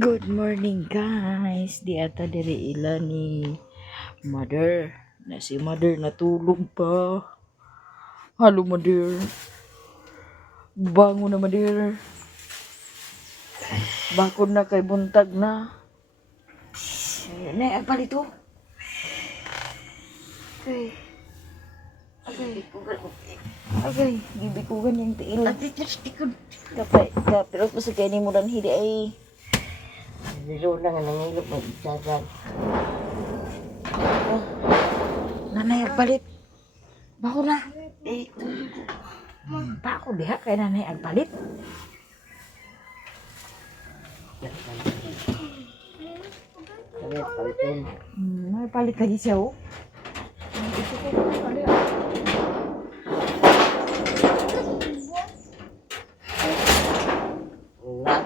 Good morning guys. Di ata diri ila ni mother. Na si mother natulog pa. Halo mother. Bangon na mother. Bakod na kay buntag na. Nay agpal ito. Okay. Okay, gibikugan yung tiil. Kapiro pa sa kainin mo lang hidi ay. Dito lang ang nangilap ng isasan. Nanay agpalit. Bako na. Bako diha kay nanay agpalit. Kaya palitin. May palit lagi siya oh. Ito ko palit. Nga.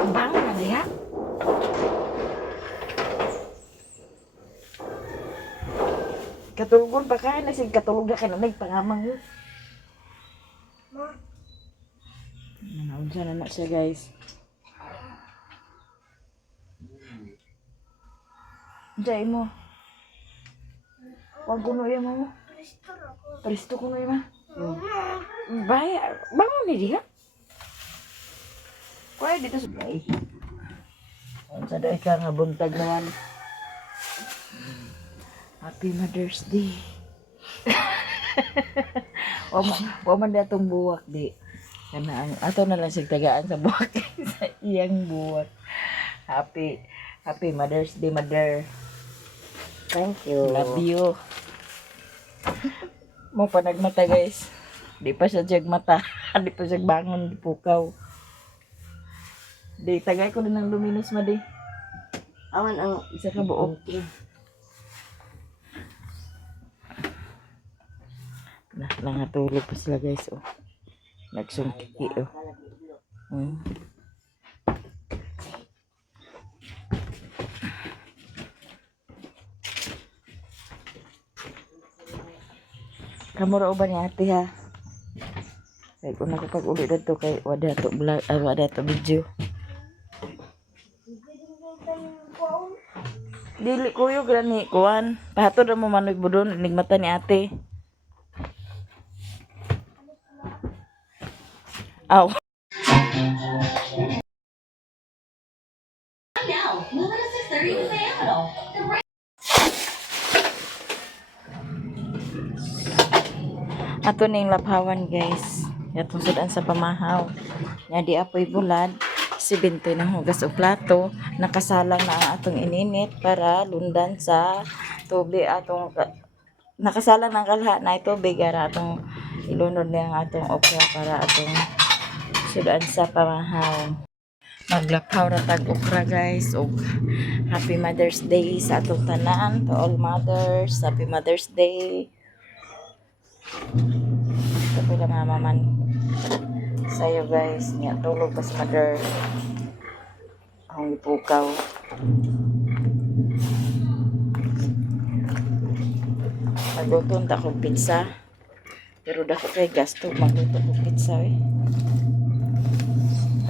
Bang na diha. Katulugon pa ka na sig katulog na kay nanay pangamang yun. Naunsa na siya guys. Jay mo. Wag kuno ya mo. Presto kuno ya ma. Baya, bangun ni dia. Kuya dito sa bay. Ang saday ka nga buntag naman. Happy Mother's Day. Wa man datong buwak di. Kana ang ato na lang sig tagaan sa buwak sa iyang buwak. Happy Mother's Day, Mother. Thank you. Love you. Mo pa nagmata guys. Di pa siya jag mata. Di pa siya bangon, di pukaw. Di tagay ko din ng luminous ma di. Awan ang Isa ka buok. Nangatulog pa sila guys oh. Nagsungkiki oh. Kamu raw ba ni ate ha? Kaya kung nakapag-uli na to kay wada to vlog, wada to video. Dili kuyo gani kuan. Pahatod ra mo manoy budon inig mata ni ate. Aw. Ato ning laphawan guys. Yatong sudan sa pamahaw. Nya di apoy bulad. Si Bintoy ng hugas o plato. Nakasalang na ang atong ininit para lundan sa tubig atong nakasalang ng kalha na tubig para atong ilunod niya ang atong okra para atong sudan sa pamahaw. Maglaphaw ra tag okra guys. Og Happy Mother's Day sa atong tanan, to all mothers. Happy Mother's Day. Ito po lang mama man sa'yo guys. Niya tulog pa si mother. Akong ipukaw. Magluto na akong pizza. Pero dako kay gasto. Magluto akong pizza eh.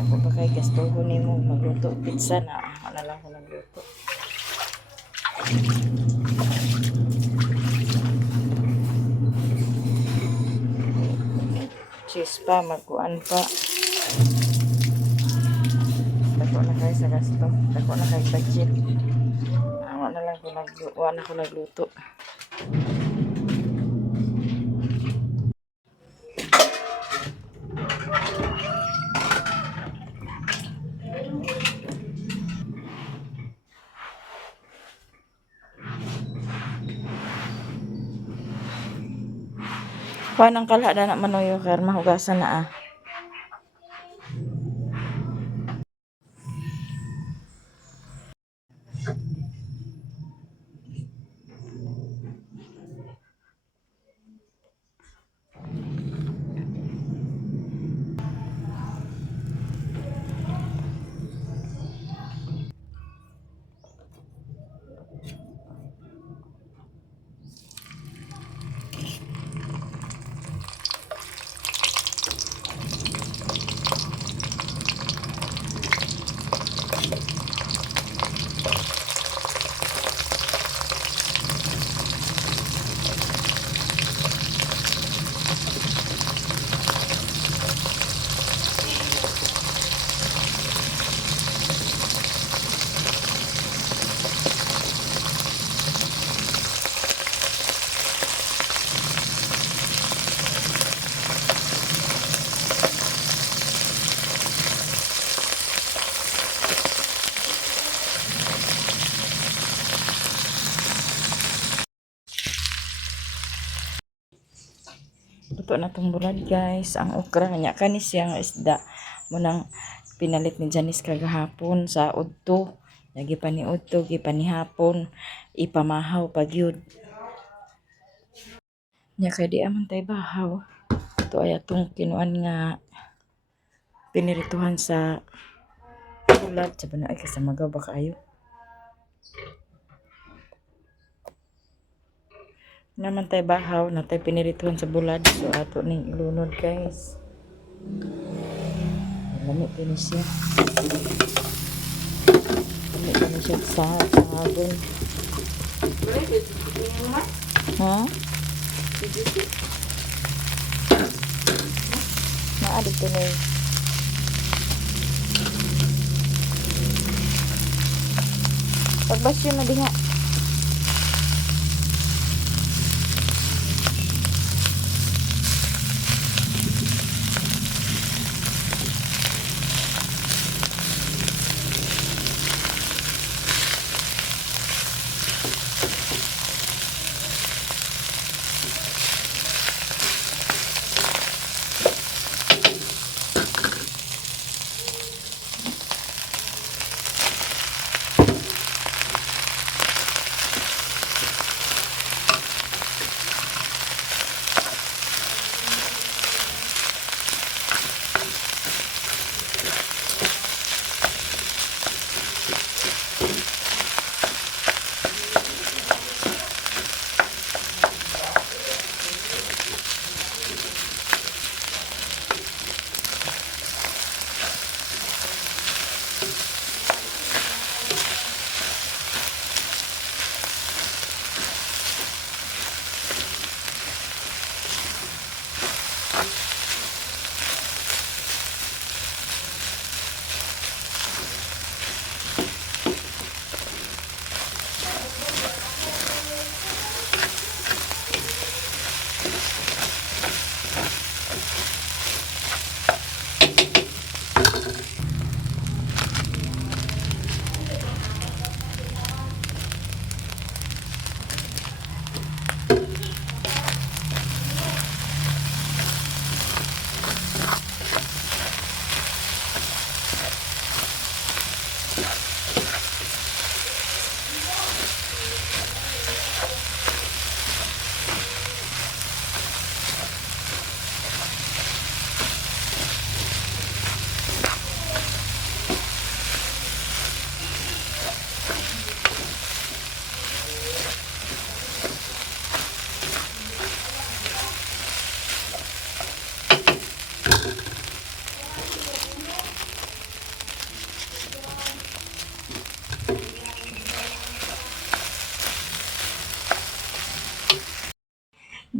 Ako pa kay gasto ko ni mo. Magluto pizza na. Ano lang ko nagluto. Cheese pa, magkuan pa. Dako na kayo sa gasto. Dako na kayo budget. Wala na lang ko nagluto. Kuan ang kalha na manoyo kar mahugasan na ah. luto na tong bulad guys. Ang okra nya kani siya nga isda mo nang pinalit ni Janice kagahapon sa udto. Lagi pa ni udto, gipa ni hapon ipamahaw pag yun. Nya kay di aman tay bahaw. Ito ay atong kinuan nga pinirituhan sa bulad. Sabi na ay kasamagaw ba kaayo. Naman tay bahaw na tay pinirituhan sa bulad. So ato ning ilunod guys. Lamig din siya. Lamig din siya sa sabon. Ha? Naadig to na pagbasyo na diha.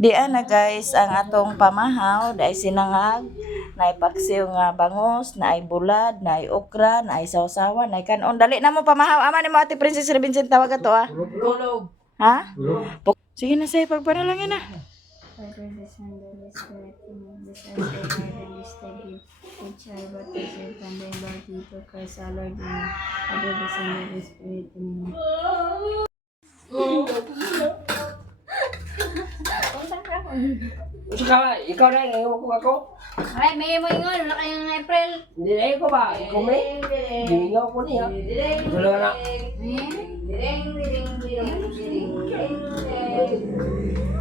Diyan na guys ang atong pamahaw, dai sinangag, naay paksiw nga bangus, naay bulad, naay okra, naay sawsawan, naay kanon. Dali na mo pamahaw. Ama ni mo Ate Princess Robinson tawag ato ah. Ha? Sige na say pagpanalangin na. Father, the Son, the Holy Spirit, amen. This is the Lord and this the gift, which I baptize and the body to Christ our Lord, amen. Father, the Son, the Holy Spirit, amen. Ikaw na, ngayon ko ako. Ay, may mo ingon, wala kayong April. Hindi na ko ba? Ikaw may? Gingaw ko niya. Wala na.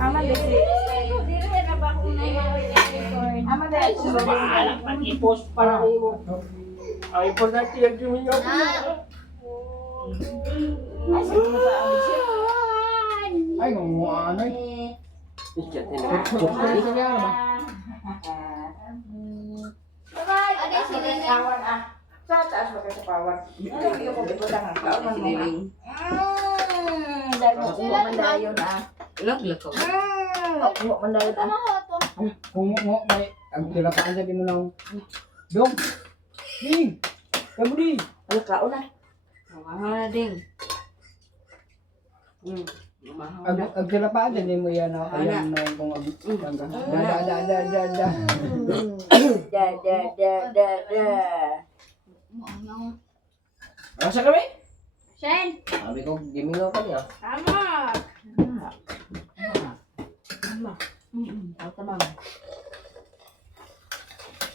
Ama desi. Ama desi. Pag-i-post para mo. Ang importante yung gingaw ko niya. Ay, sige mo sa amin siya. Ay, ano eh. Ikat nila. Ito na ba? Ade, sige na. Kawan ah. Sa taas ba kayo sa pawan? Ano yung ko bibutang ang kawan mo ah. Dahil mo mandayon ah. Laglag Mo mandayon ah. Kung mo, may, ang tilapaan sabi mo lang. Dong! Ding! Kamu di! Ano kaon ah. Ang tilapaan sabi mo yan. Ayan na yung kung da. Da. Asa kami? Shane, Sabi ko, gimingaw ka niya. tama. Tama.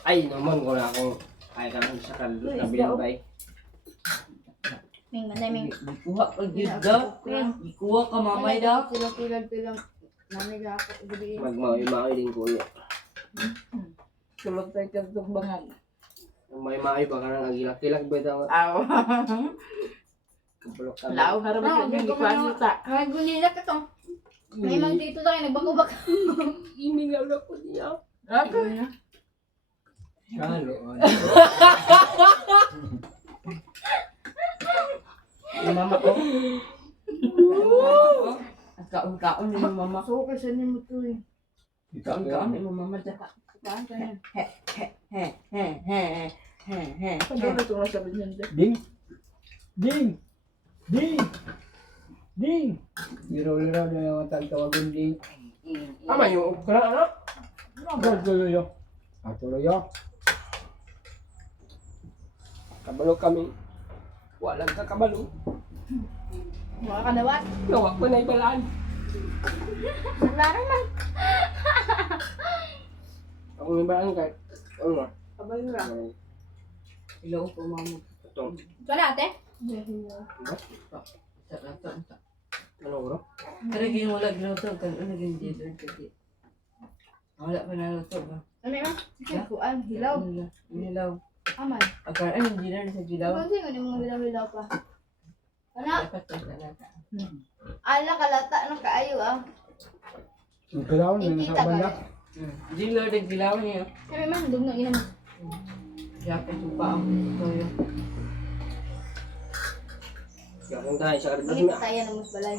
Ay, naman ko na akong ay ka lang sa kabilin ba eh. Ming, manay, Ming. Ikuha ka gida. Ikuha ka mamay da. Pilang. Nanay ka ako. Gabi. Magmay-may din ko yun. Sulod tayo kagtong bangag. May-may ba ka nang agilak-kilak ba ito? Aw. Kapulok kami. Lao harap No, yung gikuan ta. Ay, gunila ka to. May mang dito tayo, nagbangubak. Imingaw na ko niya. Ako. Kalo. Yung mama ko. Ang kaon-kaon ni yung mama ko. So, kasi niya mo to eh. Kaon-kaon ni yung mama dyan. Saan ka yan? Pagano itong nasabi niyan dyan? Ding. Ding. Ding. Ding. Liro-liro na yung tawagin ding. Ama yung ukra ano? Tuloy. Tuloy. Kabalo kami. Walang kakabalo. Mga kadawat. Gawa ko na ibalaan. Naglaro man. Ako may balaan kahit. Ano nga? Kabalo lang. Ilaw ko mama. Ito. Ito na ate? Ano bro? Pero yung wala ginuto. Kan naging dito. Wala pa naluto ba? Ano yun? Kuan, hilaw. Hilaw. Aman. Agar hindi na sa gilaw. Ano sa'yo ni mga hilaw-hilaw pa? Ano? Dapat sa talaga. Ala, kalata ng kaayo ah. Ang kailangan na nasa banda. Hindi na rin gilaw niya. Kami man, dug na inam. Dapat yung pa ang tuyo. Gawan tayo sa Hindi karidos. pa tayo ng musbalay.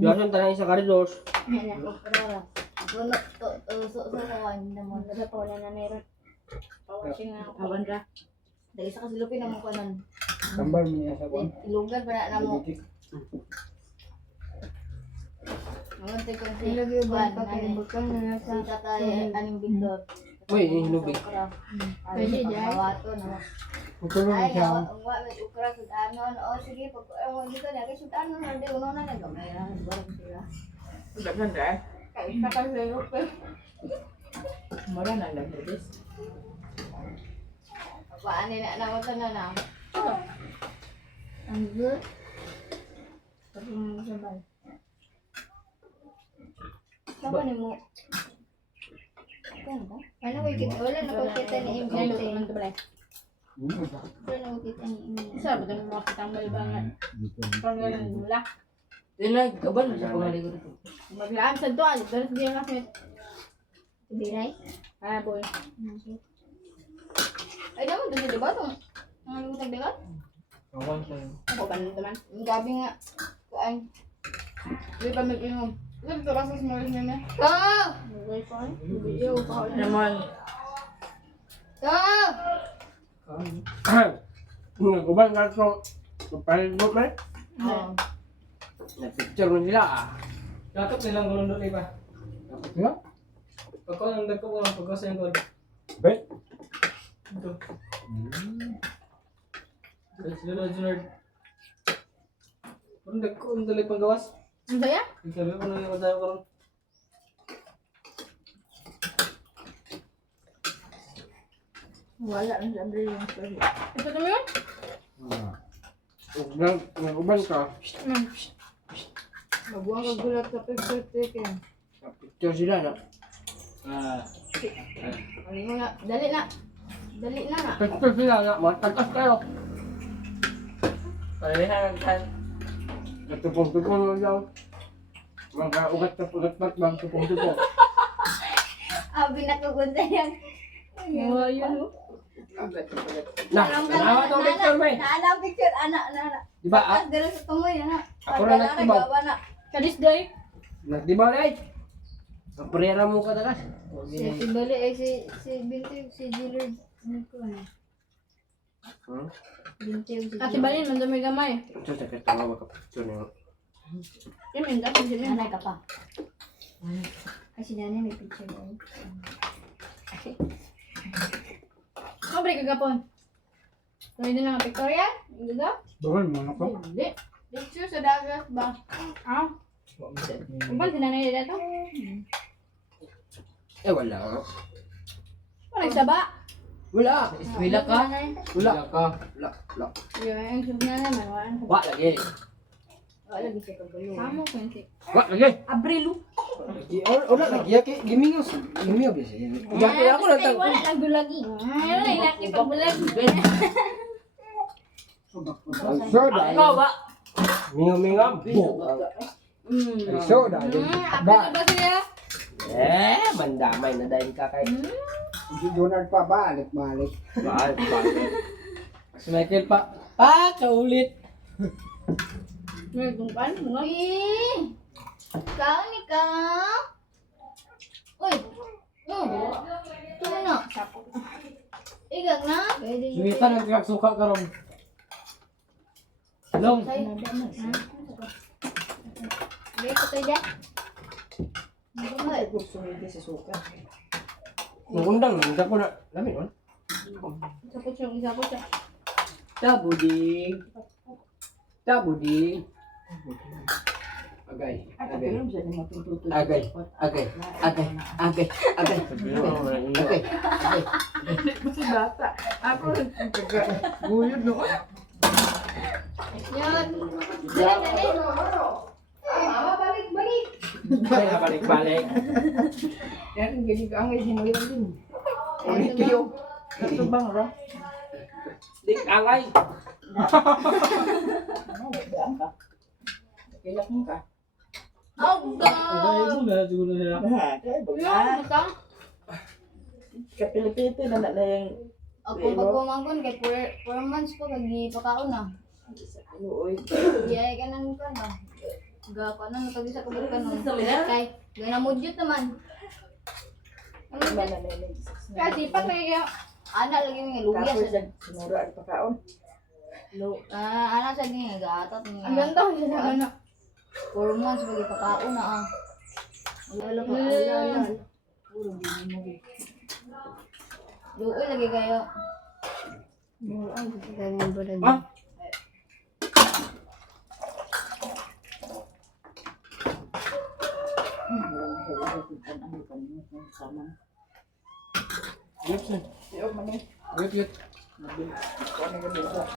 Gawan tayo sa karidos. Yan, operara. Puno, so kawan naman. Nasa pa wala na meron. Pawasing nga kawan ka. Dahil sa kasilupin naman ko nun. Tambal mo niya sa kwan. Ilugan pa na mo. Mangantay ko si Juan na si tatay aning bindor. Uy, hinubig. Pwede dyan. Kawato na. Tutulong Ay, siya. nga, may ukra sa anon. O sige, pag mo dito na, kasi sa anon, hindi, uno na nagamay na. Barang sila. Dagan dahil. Kaya ka kasi ukra. Mara na lang this. Paano na naman na na. Ang good. Sabi mo sabay. Saba ni mo. Ano ba? Ano ko ikita? Wala na ko kita ni Imjante. Wala na ko kita ni Imjante. Sabi ko mga kitang malibangan. Panggalan mula. Tinag, kaban mo sa pangalig ko. Maglaan sa doon. Pero hindi na kasi. Biray? Ah, boy. Ay, naman doon diba itong ang lutag dagat? Kawan sa'yo. Ako pa naman. Ang gabi nga. Kuan. Hindi pa mag-inom. Ito ito kasi small niya na. Ah! Okay pa. Iyo pa. Naman. Ah! Kuban ka ito. Kapalibot mo eh. Oo. Nag-picture mo sila ah. Dapat nilang gulong doon iba. Nga? Pagko ang dagko ko ang pagko sa yung gulong. Bet. Ito. Sila na Junard. Ang dagko ang dali pang gawas. Ano ba yan? Sabi ko na yung tayo ko ron. Wala na sabi yung story. Ito naman yun? Nag-uban ka. Mabuang kagulat sa picture taken. Picture sila na. Ano mo na? Dali na. Dali na na. Picture sila na. Matakas kayo. Parehan kan. Nagtupong-tupong mo daw. Mga ugat na pulat-pat bang tupong-tupong. Abi na kagunda yan. Oh, yun. Nah, nanawa tong picture mo eh. Naala picture, anak, anak. Diba ah? Pagkas dala sa tumoy, anak. Ako na nagtibag. Gawa na. Kadis day. Nagdiba na eh. Ang prera mo ka takas. Si Bali, si Binti, si Gillard. Ano ko eh. Binti, si Ate Balin, mandami gamay. Ito sa katawa ka picture niyo. Yung minda, hindi na. Nanay ka pa. Kasi nanay may picture na yun. Kabre kagapon. Pwede na nga Victoria? Hindi ka? Bawal mo na ko. Hindi. Picture sa dagat ba? Ah? Upan, sinanay na dito? Eh wala. Wala saba. Wala. Eskwela ka? Wala ka. Wala. Wala. Yung sub na naman. Wala lagi. Wala lagi siya kabalo. Amo ko yung Wala lagi. Abrilo. Wala lagi. Gimingos. Gimingos bisa. Gati ako na tang. Wala lang bulagi. Wala laki pag bulagi. Soda. Ikaw ba? Mingaw-mingaw. Soda. Ba ba siya? Mandamay na dahil ka kay. Si Donald pa balik. Balik. Si Michael pa. Kaulit. May tungkan mo nga. Kaon ni ka. Uy. Tumo na. Igag na. Sumita nagkaksuka ka ron. Long. Balik ko tayo dyan. Mengundang nanti aku nak lamin kan. Sapot siya. Tak budi. Agay. Masih bata. Ako guyod no. Yan. Dali. Balik. Yan gini ka angay hinuyan din. Ulit yun. Kaso bang ra? Dik angay. Kilak mo ka. Dahil mo na siguro sila. Yan, basta. Kapilipiti na na yung Ako pag kumangkon kay 4 months pa kag gipakaon na. uy. Iya ka nang kan ba. Ga pa nang tagisa ko ka nung kay ganamudyot naman. Kasi pa kaya ana lagi mga luya Tapos sa sinura ang pagkaon. ana sa ni gatot ni. Ang ganda siya ana. 4 months pa gipakaon na ah. Wala ko ala. Puro gini mo. Luoy lagi kayo. Luoy ganyan ba rin? Yep.